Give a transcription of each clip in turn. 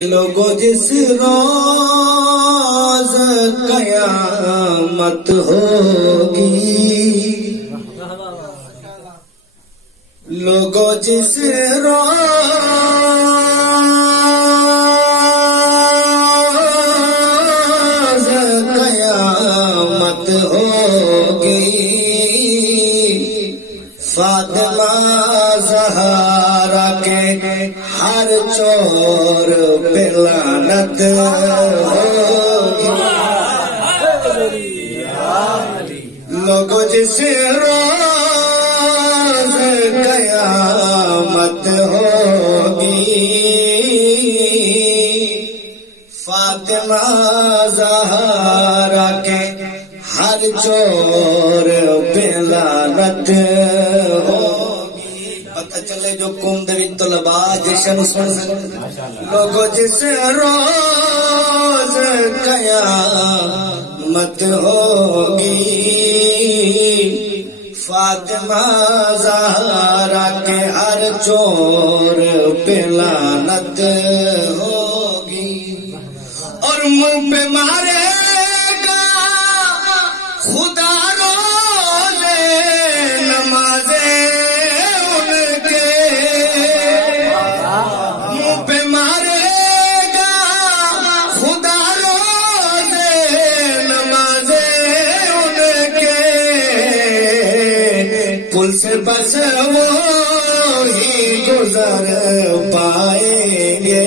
لوگوں جس روز قیامت ہوگی، لوگوں جس روز قیامت ہوگی، فاطمہ زہرا کے ہر چور پہ لعنت ہوگی۔ لوگوں جس روز قیامت ہوگی، فاطمہ زہرا کے ہر چور پہ لعنت ہوگی۔ پتہ چلے جو قوم دے وچ طلباء جشن سن لوگوں جس روز قیامت ہوگی، فاطمہ زہرا کے ہر چور پہ لعنت ہوگی، اور منہ پہ مارے گا خدا روزے نمازیں ان کے، منہ پہ مارے گا خدا روزے نمازیں ان کے، پل سے بس وہی گزر پائیں گے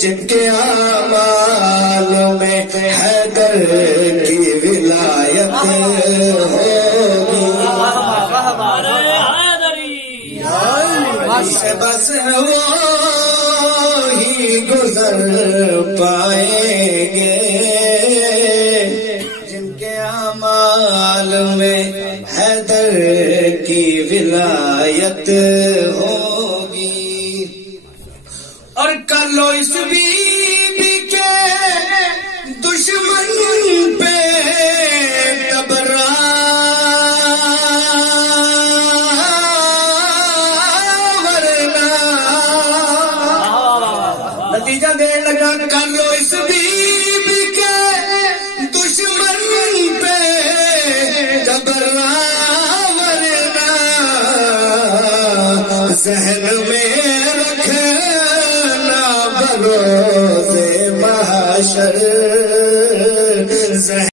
جن کے اعمال میں حیدر کی ولایت ہوگی۔ سے بس وہی گزر پائیں گے جن کے اعمال میں حیدر کی ولایت ہوگی۔ اور کر لو اس بی کے دشمن پہ تبرا، ورنہ نتیجہ دے لگا، کر لو اس بی کے دشمن پہ تبرا، ورنہ ذہن میں رکھنا بروز محشر